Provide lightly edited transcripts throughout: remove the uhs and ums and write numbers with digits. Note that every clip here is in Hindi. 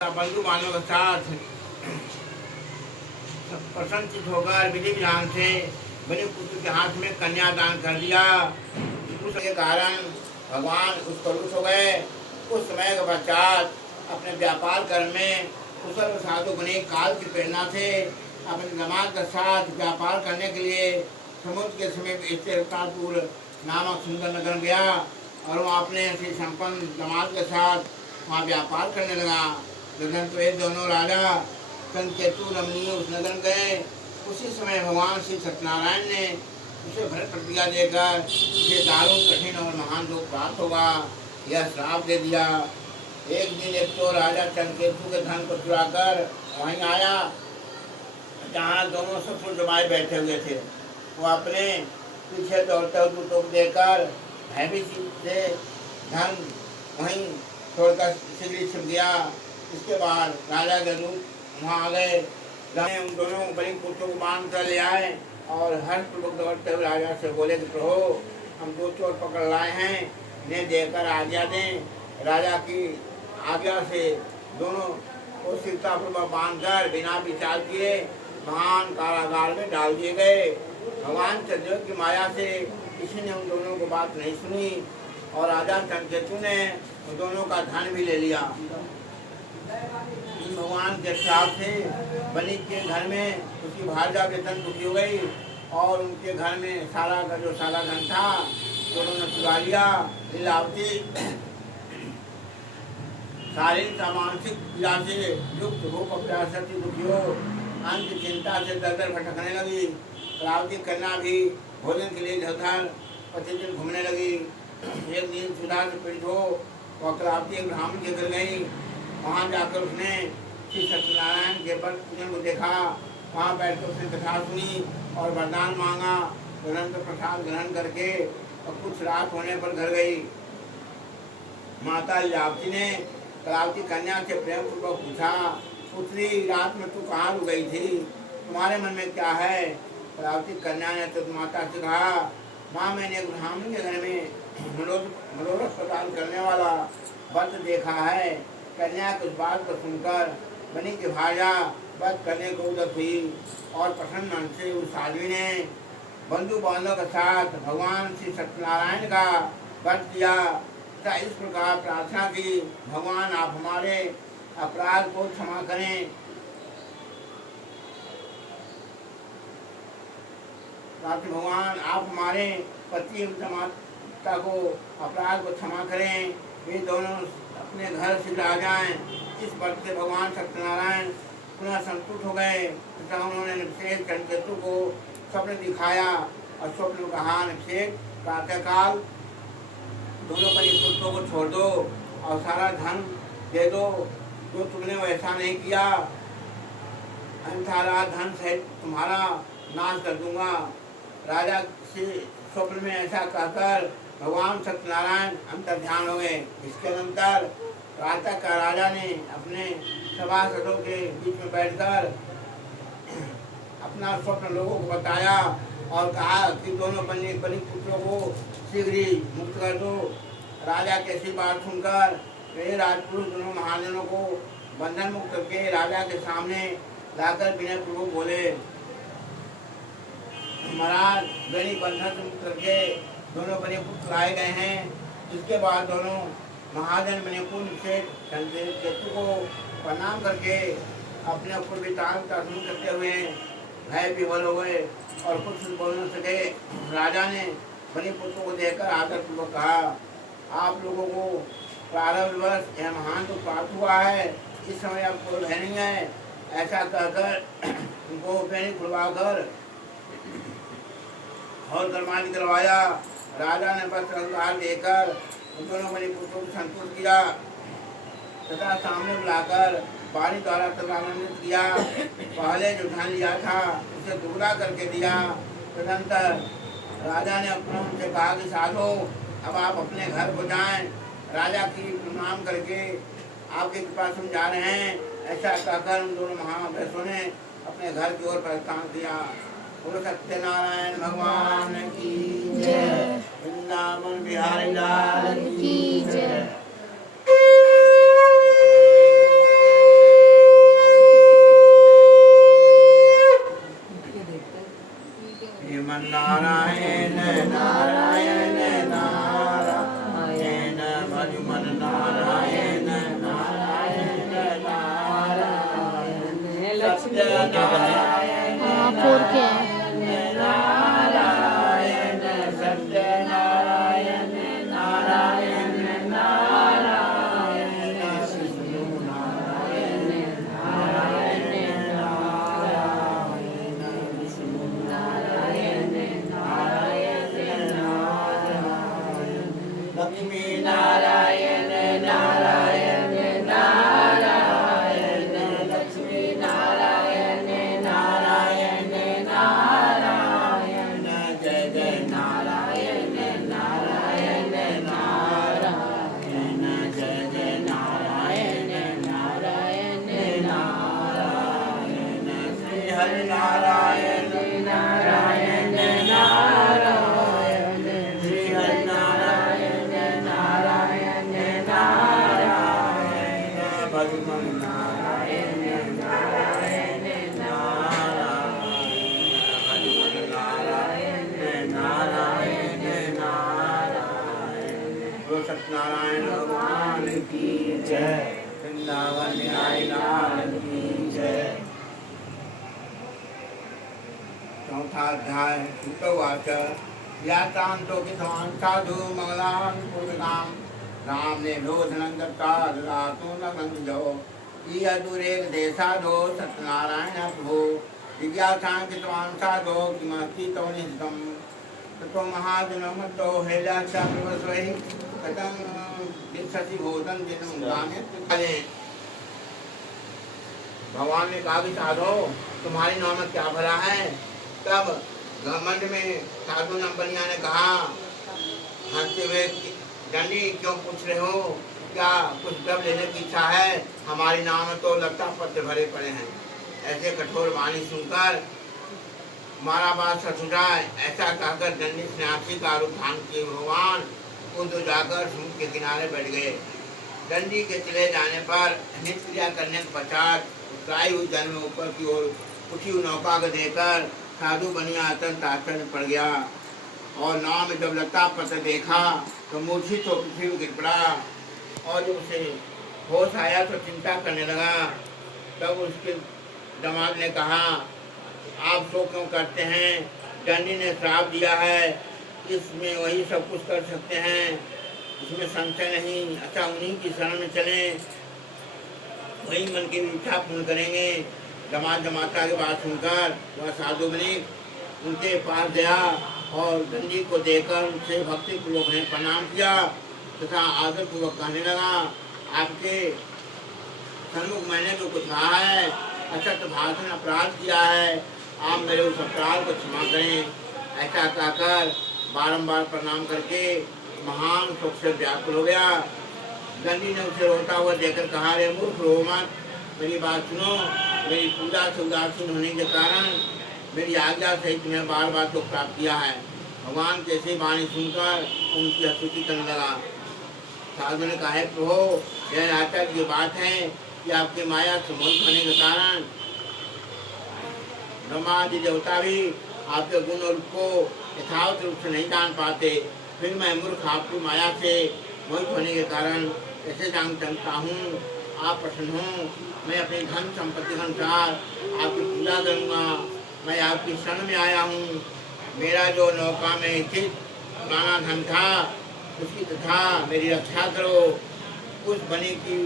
बंधु बांधव के साथ प्रसन्नचित होकर विधि विधान से बने पुत्र के हाथ में कन्यादान कर दिया। उसके कारण भगवान उसको रुष्ट हो गए। कुछ समय के पश्चात अपने व्यापार कर्म में कुशल साधु बने काल की प्रेरणा से अपने दामाद के साथ व्यापार करने के लिए समुद्र के समीप स्थिरतापुर नामक सुंदर नगर गया और वहाँ अपने श्री संपन्न दामाद के साथ वहाँ व्यापार करने लगा। लेकिन तो ये दोनों राजा कंकेतु रमणीय उस नगर गए। उसी समय भगवान श्री सत्यनारायण ने उसे भरत प्रतिज्ञा देकर उसे दारुण कठिन और महान दुख प्राप्त होगा यह श्राप दे दिया। एक दिन एक तो राजा कंकेतु के धन को चुराकर वहीं आया जहाँ दोनों ससुर जमाए बैठे हुए थे। वो अपने पीछे दौड़ते हुए दूतों को देकर भयभीत से धन वहीं छोड़कर शीघ्र छिप गया। इसके बाद राजा के दूत वहाँ आ गए। उन दोनों बड़ी पुत्रों को बांध कर ले आए और हर्षपूर्वक दौड़ते हुए राजा से बोले कि प्रभु हम दो चोर पकड़ लाए हैं, इन्हें देकर आज्ञा दें। राजा की आज्ञा से दोनों को शीततापूर्वक बांधकर बिना विचार किए महान कारागार में डाल दिए गए। भगवान चंद्र की माया से किसी ने उन दोनों को बात नहीं सुनी और राजा कंकेतु ने उन दोनों का धन भी ले लिया। भगवान के श्राप से बनी के घर में उसकी भार्या वेतन दुखी हो गई और उनके घर में सारा का जो सारा धन था दोनों ने चुरा लिया। लीलावती शारीरिक मानसिक पीड़ा से युक्त हो प्रयासती दुखी हो अंत चिंता से दर दर भटकने लगी। कलावती कन्या भी भोजन के लिए इधर प्रतिदिन घूमने लगी। एक दिन सुधा से पीड़ित हो वह कलावती एक ब्राह्मण के घर गई। वहाँ जाकर उसने श्री सत्यनारायण के व्रत पूजन को देखा। वहाँ बैठकर उसने कथा सुनी और वरदान मांगा। तुरंत प्रसाद ग्रहण करके और कुछ रात होने पर घर गई। माता लीलावती ने कलावती कन्या से प्रेम पूर्वक पूछा, पुत्री रात में तू कहाँ रुक गई थी, तुम्हारे मन में क्या है? कलावती कन्या ने तो माता से कहा, माँ मैंने एक ब्राह्मण के घर में मनोरथ प्रदान करने वाला व्रत देखा है। कन्या कुछ बात को सुनकर बनी की भार्या व्रत करने को उदक हुई और प्रसन्न मन से उस साध्वी ने बंधु बांधव के साथ भगवान श्री सत्यनारायण का व्रत किया। इस प्रकार प्रार्थना की, भगवान आप हमारे अपराध को क्षमा करें। भगवान आप हमारे पति माता को अपराध को क्षमा करें। वे दोनों अपने घर से आ जाएं। इस व्रत से भगवान सत्यनारायण पुनः संतुष्ट हो गए तथा उन्होंने नृपेश कंकेतु को स्वप्न दिखाया और स्वप्न में कहा, नृपेश प्रातःकाल दोनों बड़ी पुत्रों को छोड़ दो और सारा धन दे दो जो तुमने वैसा नहीं किया, अन्यथा धन सहित तुम्हारा नाश कर दूंगा। राजा से स्वप्न में ऐसा कहकर भगवान सत्यनारायण अंतर ध्यान हो गए। इसके अनंतर प्रातः का राजा ने अपने सभासदों के बीच में बैठकर अपना स्वप्न लोगों को बताया और कहा कि दोनों बनी पुत्रों को शीघ्र ही मुक्त कर दो। राजा की ऐसी बात सुनकर वे राजपुरुष दोनों महाजनों को बंधन मुक्त करके राजा के सामने लाकर विनय पूर्वक बोले, महाराज गणी बंधन से मुक्त करके दोनों बने पुत्र लाए गए हैं। इसके बाद दोनों महाजन बने कुंज से कंकेतु को प्रणाम करके अपने पूर्वतांग का सुन करते हुए भय विवल हो गए और कुछ बोल न सके। राजा ने बने पुत्रों को देखकर आदर पूर्वक कहा, आप लोगों को प्रारब्ध वर्ष यह महान तो प्राप्त हुआ है, इस समय अब कोई भय नहीं है। ऐसा कहकर उनको पैनी खुलवाकर और दरबार करवाया। राजा ने वस्त्र अलंकार देकर उन दोनों बड़े पुत्रों को संतुष्ट किया तथा सामने बुलाकर वाणी द्वारा तदानंदित किया। पहले जो धन लिया था उसे दुगना करके दिया। तदनंतर राजा ने अपने उनसे कहा कि साधो अब आप अपने घर को जाएं। राजा की प्रणाम करके आपकी कृपा सुन जा रहे हैं। ऐसा कहकर उन दोनों महाभैसों ने अपने घर की ओर प्रस्थान किया। बोलो सत्यनारायण भगवान की जय। वृंदावन बिहारी लाल की जय। क्या करना है? हाँ 4 के है। नारायण सत्यनारायण नारायण नारायण विष्णु नारायण नारायण नारायण विष्णु नारायण नारायण नारायण लक्ष्मी नारायण नारायण नारायण लक्ष्मी नारायण नारायण नारायण जय जय नारायण नारायण नारायण जय जय नारायण नारायण नारायण श्री हरि नारायण नारायण नारायण श्री हरि नारायण नारायण नारायण भगवान नारायण नारायण नारायण नारायण नारायण नारायण बोलो सत्यनारायण भगवान की जय वृंदावन बिहारी लाल की जय। चौथा अध्याय सूतवाच यात्रांतो विद्वान साधु मंगलान पूर्णकाम राम ने लोधनं दत्ता ददातु न गंजो यदुरेक देशाधो सत्यनारायण प्रभु जिज्ञासां कृतवान् साधो किमस्ति तव निहितं ततो महाजनमतो हेलाचा प्रवस्वै कथं दिशति भूतं दिनं गाने। भगवान ने कहा कि साधो तुम्हारी नाम क्या भला है। तब घमंड में साधु नंबनिया ने कहा हंसते हुए दंडी क्यों पूछ रहे हो, क्या कुछ द्रव लेने की इच्छा है? हमारी नाम तो लता पत्र भरे पड़े हैं। ऐसे कठोर वाणी सुनकर हमारा बात सच हो जाए ऐसा कहकर दंडी सन्यासी का रूप धारण किए भगवान खुद जाकर समुद्र के किनारे बैठ गए। दंडी के चले जाने पर नित्य क्रिया करने के पश्चात उत्तराई हुई जल में ऊपर की ओर उठी हुई नौका को देखकर साधु बनिया अत्यंत आश्चर्य पड़ गया और नाव में जब लता पत्र देखा तो मूर्छित हो पृथ्वी गिर पड़ा और जब उसे होश आया तो चिंता करने लगा। तब उसके दामाद ने कहा आप सो क्यों करते हैं? दंडी ने श्राप दिया है, इसमें वही सब कुछ कर सकते हैं, इसमें संशय नहीं। अच्छा उन्हीं की शरण में चलें, वही मन की इच्छा पूर्ण करेंगे। दामाद जमाता की बात सुनकर वह साधु बनी उनके पास गया और दंडी को देखकर उनसे भक्ति पूर्वक ने प्रणाम किया तथा आदर पूर्वक कहने लगा आपके सन्मुख मैंने जो कुछ कहा है असत्य भाषण अपराध किया है, आप मेरे उस अपराध को क्षमा करें। ऐसा कहकर बारंबार प्रणाम करके महान शोक से व्याकुल हो गया। दंडी ने उसे रोता हुआ देखकर कहा रे मूर्ख रो मत, मेरी बात सुनो। मेरी पूजा से उदासीन होने के कारण मेरी आज्ञा से तुम्हें बार बार दुख प्राप्त किया है। भगवान कैसे वाणी सुनकर उनकी स्तुति करने लगा। साधु ने कहा प्रभु यह आचार्य की बात है कि आपकी माया से मोहित होने के कारण ब्रह्मा आदि देवता भी आपके गुण और रूप को यथावत रूप से नहीं जान पाते, फिर मैं मूर्ख आपकी माया से मोहित होने के कारण कैसे जान सकता हूँ? आप प्रसन्न हों, मैं अपनी धन संपत्ति के अनुसार आपकी पूजा करूँगा। मैं आपकी शरण में आया हूँ। मेरा जो नौका में स्थित पुराना धन था उसकी तथा मेरी रक्षा करो। उस बनी की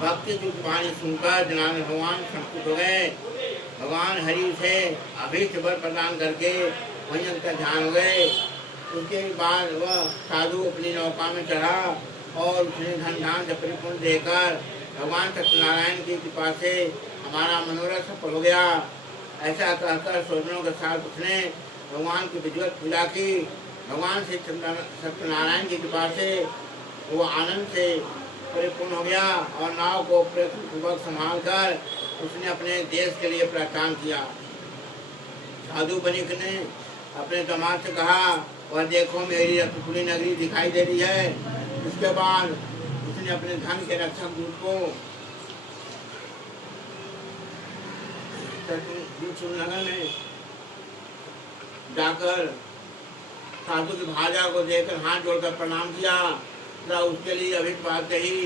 भक्ति की वाणी सुनकर जनार्दन भगवान संतुष्ट हो गए। भगवान हरि से अभीष्ट वर प्रदान करके वहीं उनका ध्यान हो गए। उसके बाद वह साधु अपनी नौका में चढ़ा और उसने धन धान से परिपूर्ण देकर भगवान सत्यनारायण की कृपा से हमारा मनोरथ सफल हो गया। ऐसा कहकर स्वजनों के साथ उसने भगवान की विधिवत पूजा की। भगवान से सत्यनारायण की कृपा से वो आनंद से परिपूर्ण हो गया और नाव को पूर्वक संभाल कर उसने अपने देश के लिए प्रस्थान किया। साधु बनिक ने अपने दामाद से कहा वह देखो मेरी रत्नपुरी नगरी दिखाई दे रही है। इसके बाद उसने अपने धन के रक्षक दूत को नगर में जाकर साधु की भाजा को देखकर हाथ जोड़कर प्रणाम किया तथा उसके लिए अभित बात कही।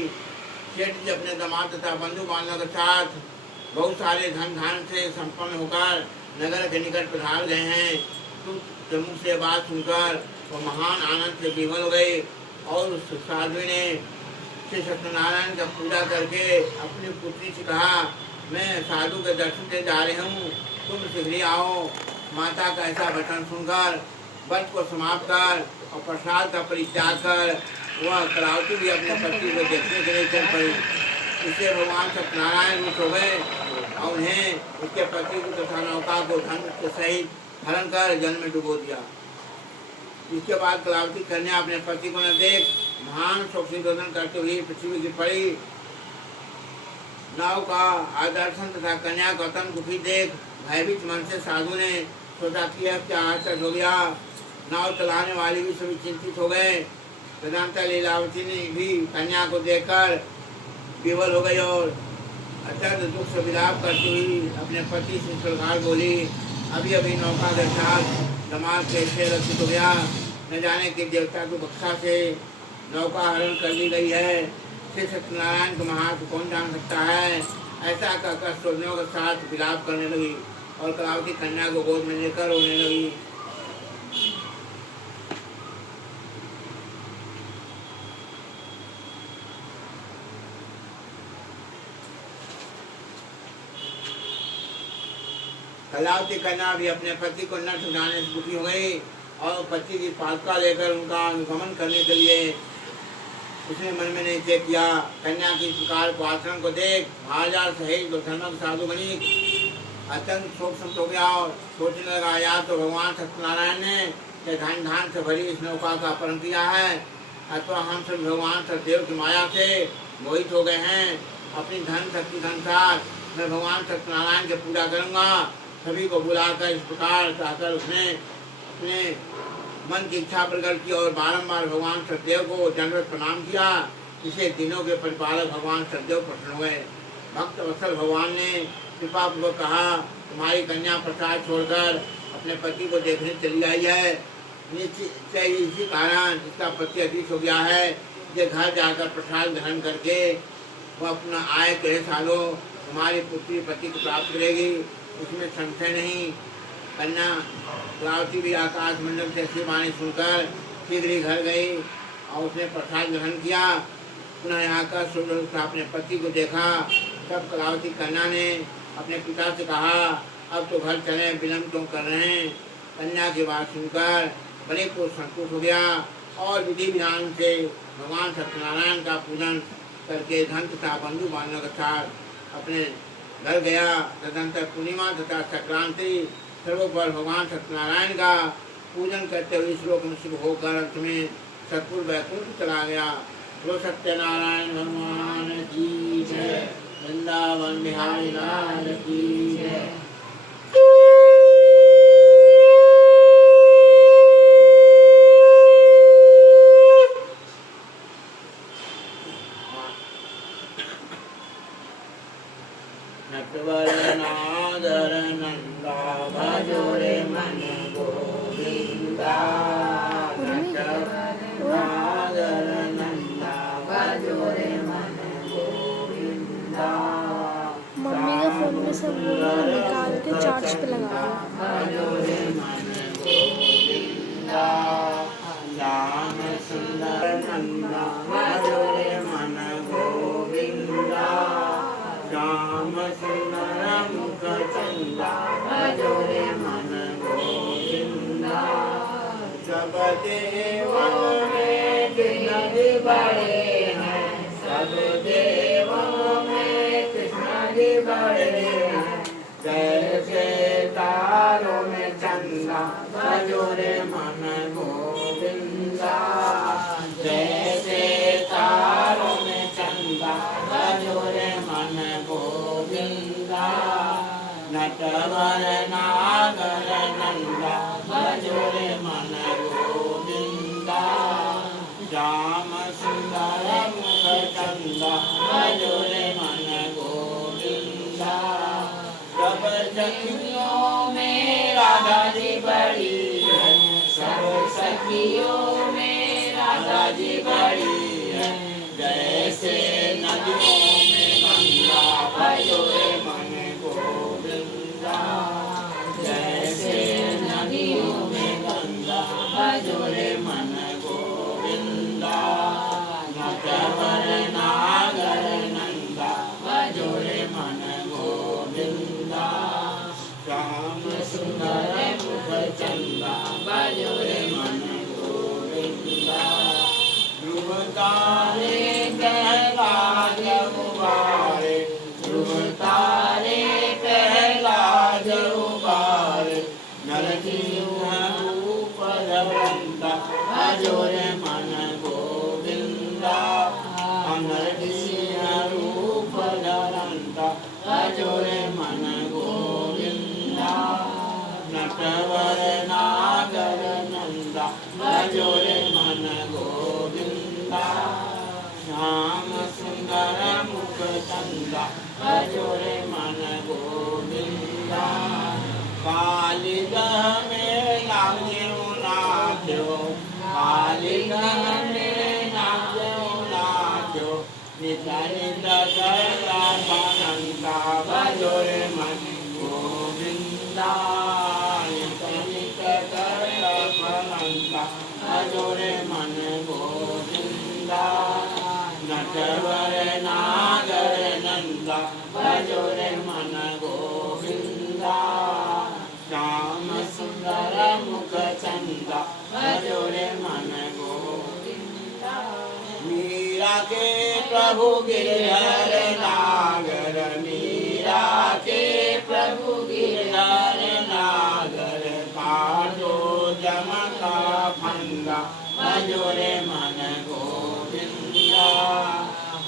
सेठ जी अपने दामाद तथा बंधु बांधवों के साथ बहुत सारे धन धान से संपन्न होकर नगर के निकट पधार गए हैं। तो मुख से बात सुनकर वो महान आनंद से विवल हो गए और उस साधु ने श्री सत्यनारायण का पूजा करके अपनी पुत्री से कहा, मैं साधु के दर्शन से जा रही हूँ, तुम शीघ्र आओ। माता का ऐसा वचन सुनकर व्रत को समाप्त कर और प्रसाद का परित्याग कर वह कलावती भी अपने पति को देखने के लिए चल पड़ी। इससे भगवान सत्यनारायण रुष्ट हो गए और उन्हें उसके पति को तथा नौका को धन के सहित हरण कर जल में डुबो दिया। इसके बाद कलावती कन्या अपने पति को न देख महान शोक संशोधन करते हुए पृथ्वी गिर पड़ी। नाव का आदर्शन तथा कन्या का तन दुखी देख भयभीत मन से साधु ने सोचा कि अब क्या आश्चर्य हो गया। नाव चलाने वाले भी सभी चिंतित हो गए। तदनंतर लीलावती ने भी कन्या को देखकर विवल हो गई और अत्यंत दुख से विलाप करती हुई अपने पति से प्रकार बोली, अभी अभी नौका के साथ दमाद कैसे रक्षित हो गया, न जाने कि देवता की बख्शा से नौका हरण कर ली गई है। श्री सत्यनारायण का महात्म कौन जान सकता है। ऐसा कहकर सोचने के साथ विलाप करने लगी और कलावती कन्या को गोद में लेकर रोने लगी। कलावती कन्या भी अपने पति को न सुनाने से दुखी हो गई और पति की पालका लेकर उनका अनुगमन करने के लिए उसने मन में निश्चय किया। कन्या की इस प्रकार को आचरण को देख महाराजा सहित धर्म साधु बनी अत्यंत शोक संत हो गया और सोचने लगा, या तो भगवान सत्यनारायण ने धन धान से भरी इस नौका का अपहरण किया है अथवा हम सब भगवान सत्यदेव की माया से मोहित हो गए हैं। अपनी धन शक्ति के अनुसार मैं भगवान सत्यनारायण की पूजा करूंगा। सभी को बुलाकर इस प्रकार चाहकर उसने अपने मन की इच्छा प्रकट की और बारंबार भगवान सत्यदेव को दंडवत प्रणाम किया। इसे दिनों के परिपालक भगवान सत्यदेव प्रसन्न हुए। भक्त वत्सल भगवान ने कृपा पूर्वक कहा, तुम्हारी कन्या प्रसाद छोड़कर अपने पति को देखने चली आई है। निश्चय इसी कारण इसका पति अदृश्य हो गया है। ये घर जाकर प्रसाद ग्रहण करके वो अपना आय कहे सालों तुम्हारी पुत्री पति को प्राप्त करेगी, उसमें संशय नहीं। कन्या कलावती भी आकाश मंडल से ऐसी वाणी सुनकर शीघ्र ही घर गई और उसने प्रसाद ग्रहण किया। पुनः यहाँ का सूर्य अपने पति को देखा। तब कलावती कन्या ने अपने पिता से कहा, अब तो घर चले, विलम्ब क्यों कर रहे हैं। कन्या की बात सुनकर बड़े को संतुष्ट हो गया और विधि विधान से भगवान सत्यनारायण का पूजन करके धन तथा बंधु बांधव के साथ अपने घर गया। तदनंतर पूर्णिमा तथा संक्रांति सर्वों पर भगवान सत्यनारायण का पूजन करते हुए श्लोक में शुभ होकर अंत में सतपुर वैकुंठ चला गया। बोलो सत्यनारायण भगवान की जय, वृंदावन बिहारी लाल की जय। नटवरनादर नंदा भजो रे मन गोविंदा। नटवरनादर नंदा भजो रे मन गोविंदा। मम्मी का फोन में सब निकाल के चार्ज पे लगा भजो रे मन गोविंदा। श्याम सुंदर नंदा भजो रे मन गोविंदा। श्याम सुंदर मुख चंदा भजो रे मन गोविंदा। सब देवों में कृष्ण जी बड़े हैं, सब देवों में कृष्ण जी बड़े हैं। जैसे तारों में चंदा भजो रे मन गोविंदा। जैसे तारों में चंदा भजो रे मन गोविंदा। नटवर नागर नंदा भजो रे मन गोविंदा। श्याम सुंदर मुख चंदा भजो रे मन गोविंदा। सब सखियों में राधा जी बड़ी है, सब सखियों में राधा जी बड़ी है। जैसे नदियों में गंगा भजो रे मन सुंदर मुख चंदा भजो रे मन गोविंदा ध्रुव तारे कहलाज उबारे ध्रुव तारे कहलाज उबारे नरसिंह रूप धरंता भजो रे मन गोविंदा नरसिंह रूप धरंता भजो रे मन गोविंदा नटवर नागर नंदा भजो रे मन गोविंदा श्याम सुंदर मुख चंदा भजो रे मन गोविंदा कालिगह में नाच्यो नाच्यो कालिगह में नाच्यो नाच्यो नित्य नित्य करता बनंता भजो रे मन गोविंदा नित्य नित्य करता बनंता भजो रे मन गोविंदा नटवर नागर नंदा भजो रे मन गोविंदा श्याम सुंदर मुख चंदा भजो रे मन गोविंदा मीरा के प्रभु गिरधर नागर मीरा के प्रभु गिरधर नागर काटो जमका फंदा भजो रे मन गोविंदा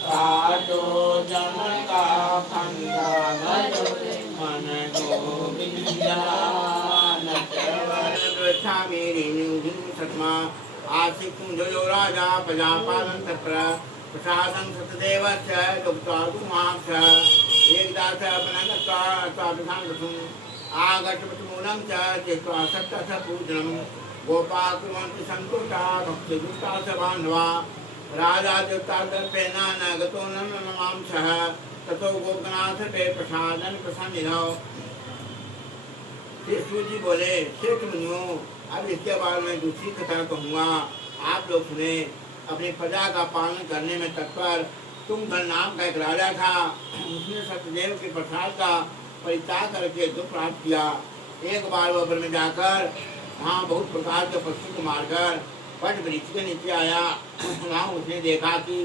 काटो जमका फंदा भजो रे मन गोविंदा नटवर वृथा मेरी निधि सत्मा आसिक कुंजयो राजा प्रजापालन तत्र प्रसादं सतदेवस्य दुक्तार्गुमाक्ष एकदास अपनगत्वा स्वाभिधानवसुं आगतवतमूलं च त्यक्त्वा सत्तथ पूजनं गोपाकुर्वन्ति सन्तुष्टा भक्तियुक्ता च बान्धवा राजा देवतादर्पेण न गतो न ममांसः ततो गोपनाथ ते प्रसादन प्रसन्निधौ श्री जी बोले श्रेष्ठ मुनियों अब इसके बाद मैं दूसरी कथा कहूँगा आप लोग सुने अपनी प्रजा का पालन करने में तत्पर तुंगधन नाम का एक राजा था उसने सत्यदेव के प्रसाद का परित्याग करके दुख प्राप्त किया एक बार वह वन में जाकर वहाँ बहुत प्रकार के पशु को मारकर वट वृक्ष के नीचे आया वहाँ उसने देखा कि